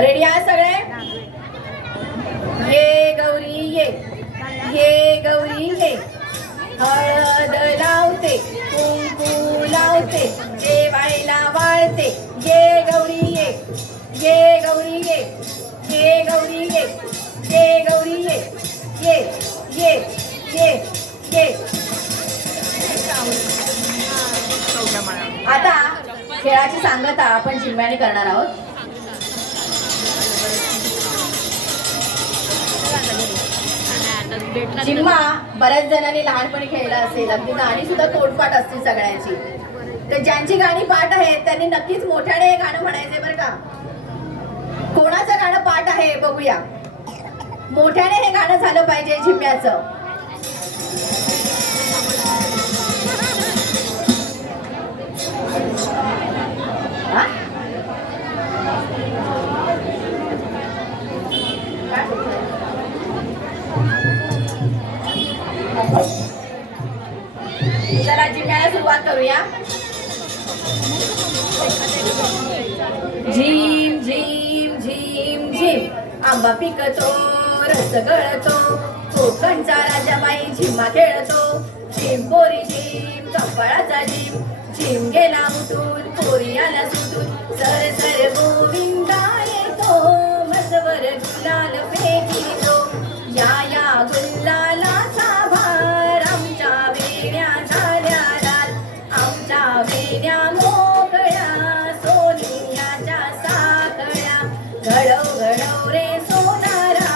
Ready आहे सगळे? ये गौरी ये, ये गौरी ये, हळद लावते, कुंकू लावते, जेवायला वाळते. ये गौरी ये, ये गौरी ये, ये गौरी ये, ये गौरी ये, ये ये ये ये. आता खेळाची सांगता आपण चिमण्याने करणार आहोत. चिम्मा बऱ्याच जणांनी लहानपणी खेळला असेल, अगदी गाणी सुद्धा तोडपाठ असते सगळ्यांची. तर ज्यांची गाणी पाठ आहेत त्यांनी नक्कीच मोठ्याने हे गाणं म्हणायचे बरं का. कोणाचं गाणं पाठ आहे बघूया. मोठ्याने हे गाणं झालं पाहिजे चिम्म्याचं. चला चिमण्याला सुरुवात करूया. झिम झिम झिम झिम आंबा पिकतो, रस गळतो, कोकणचा राजाबाई झिम्मा खेळतो. झिम पोरी झिम कपाळाचा झिम, झिम गेला उठून पोरी आला सुटून. सर सर गोविंदा येतो, मजवर गुलाल फेकितो. या या गुलालाचा भार, आमच्या वेण्या झाल्या लाल, आमच्या वेण्या मोकळ्या, सोनियाच्या साकळ्या. घडव घडव रे सोनारा,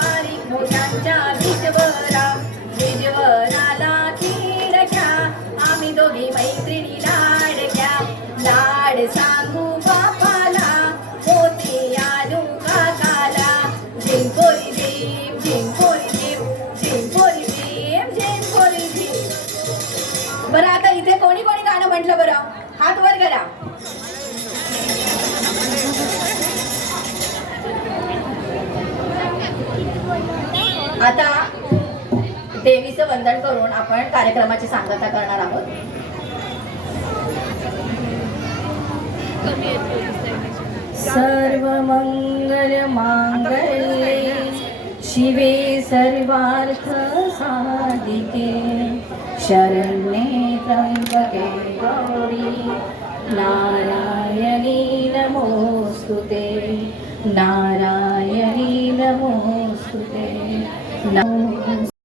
बारीक मोठ्यांच्या भिजवरा. भिजवराला खिडक्या, आम्ही दोघी मैत्रिणी लाडक्या. लाड सांगू बापाला, होते आलू काकाला. झिम पोरी झिम, झिम पोरी झिम, झिम पोरी झिम, झिम पोरी झिम. बरं आता इथे कोणी कोणी गाणं म्हटलं बरं? हात वर करा. आता देवीचं वंदन करून आपण कार्यक्रमाची सांगता करणार आहोत. सर्व मंगल मांगल्ये शिवे सर्वार्थ साधिके, शरण्ये त्र्यंबके गौरी नारायणी नमोस्तुते, नारायणी नमोस्तुते. नमो